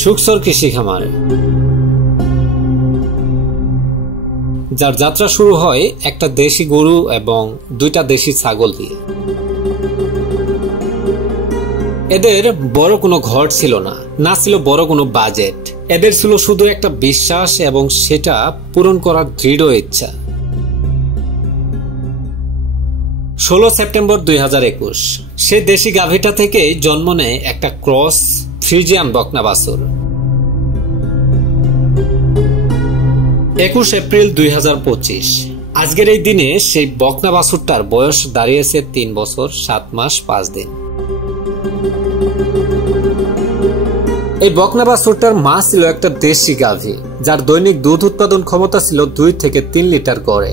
সুখসর কৃষি খামার, যার যাত্রা শুরু হয় একটা দেশি গরু এবং 2টা দেশি ছাগল দিয়ে। এদের বড় কোনো ঘর ছিল না, না ছিল বড় কোনো বাজেট। এদের ছিল শুধু একটা বিশ্বাস এবং সেটা পূরণ করার দৃঢ় ইচ্ছা। 16 সেপ্টেম্বর 2021 সে দেশি গাভীটা থেকে জন্ম নেয় একটা ক্রস ফ্রিজিয়ান বকনা বাছুর। 21 এপ্রিল 2025 আজকের এই দিনে সেই বকনা বাছুরটার বয়স দাঁড়িয়েছে 3 বছর 7 মাস 5 দিন। এই বকনা বাছুরটার মা ছিল একটা দেশি গাভী, যার দৈনিক দুধ উৎপাদন ক্ষমতা ছিল 2 থেকে 3 লিটার করে।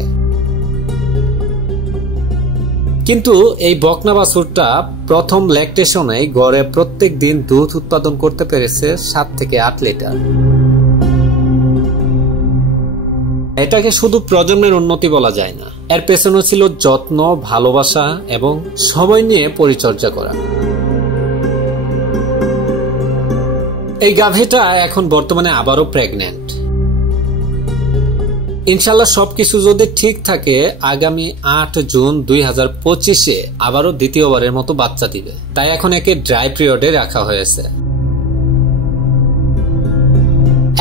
কিন্তু এই বকনা বাছুরটা প্রথম ল্যাকটেশনে গড়ে প্রত্যেক দিন দুধ উৎপাদন করতে পেরেছে 7 থেকে 8 লিটার। এটাকে শুধু প্রজন্মের উন্নতি বলা যায় না, এর পেছনে ছিল যত্ন, ভালোবাসা এবং সময় নিয়ে পরিচর্যা করা। এই গাভীটা এখন বর্তমানে আবারও প্রেগন্যান্ট। ইনশাল্লাহ সবকিছু যদি ঠিক থাকে আগামী 8 জুন 2025 আবারও দ্বিতীয়বারের মতো বাচ্চা দিবে। তাই এখন একে ড্রাই পিরিয়ডে রাখা হয়েছে।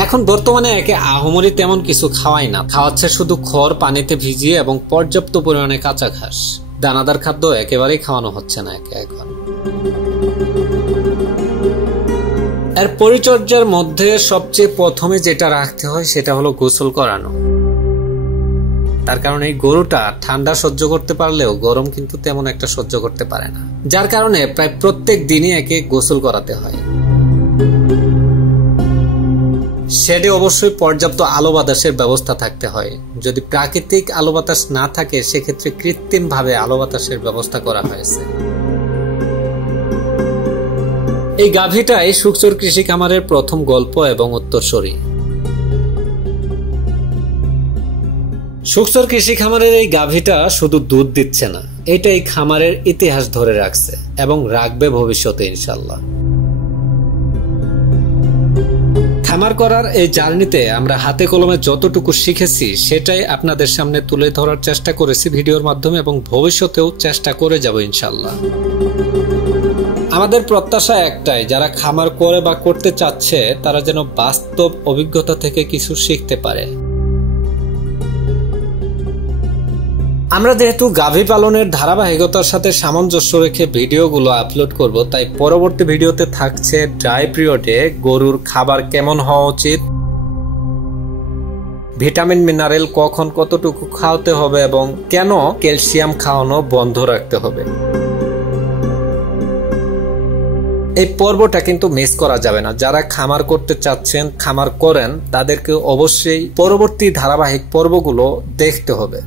এখন বর্তমানে একে আহমরি তেমন কিছু খাওয়াই না, খাওয়াচ্ছে শুধু খড় পানিতে ভিজিয়ে এবং পর্যাপ্ত পরিমাণে কাঁচা ঘাস। দানাদার খাদ্য একেবারেই খাওয়ানো হচ্ছে না একে এখন। এর পরিচর্যার মধ্যে সবচেয়ে প্রথমে যেটা রাখতে হয় সেটা হলো গোসল করানো। তার কারণ এই গরুটা ঠান্ডা সহ্য করতে পারলেও গরম কিন্তু তেমন একটা সহ্য করতে পারে না, যার কারণে প্রায় প্রত্যেক দিনই একে গোসল করাতে হয়। শেডে অবশ্যই পর্যাপ্ত আলো বাতাসের ব্যবস্থা থাকতে হয়। যদি প্রাকৃতিক আলো বাতাস না থাকে সেক্ষেত্রে কৃত্রিম ভাবে আলো বাতাসের ব্যবস্থা করা হয়েছে। এই গাভীটাই সুখসর কৃষি খামারের প্রথম গল্প এবং উত্তরসূরি। সুখসর কৃষি খামারের এই গাভীটা শুধু দুধ দিচ্ছে না, এটা এই খামারের ইতিহাস ধরে রাখছে এবং রাখবে ভবিষ্যতে ইনশাল্লাহ। খামার করার এই জার্নিতে আমরা হাতে কলমে যতটুকু শিখেছি সেটাই আপনাদের সামনে তুলে ধরার চেষ্টা করেছি ভিডিওর মাধ্যমে এবং ভবিষ্যতেও চেষ্টা করে যাব ইনশাল্লাহ। আমাদের প্রত্যাশা একটাই, যারা খামার করে বা করতে চাচ্ছে তারা যেন বাস্তব অভিজ্ঞতা থেকে কিছু শিখতে পারে। আমরা যেহেতু গাভী পালনের ধারাবাহিকতার সাথে সামঞ্জস্য রেখে ভিডিওগুলো আপলোড করব, তাই পরবর্তী ভিডিওতে থাকছে ড্রাই পিরিয়ডে গরুর খাবার কেমন হওয়া উচিত, ভিটামিন মিনারেল কখন কতটুকু খাওয়াতে হবে এবং কেন ক্যালসিয়াম খাওয়ানো বন্ধ রাখতে হবে। এই পর্বটা কিন্তু মিস করা যাবে না। যারা খামার করতে চাচ্ছেন, খামার করেন, তাদেরকে অবশ্যই পরবর্তী ধারাবাহিক পর্বগুলো দেখতে হবে।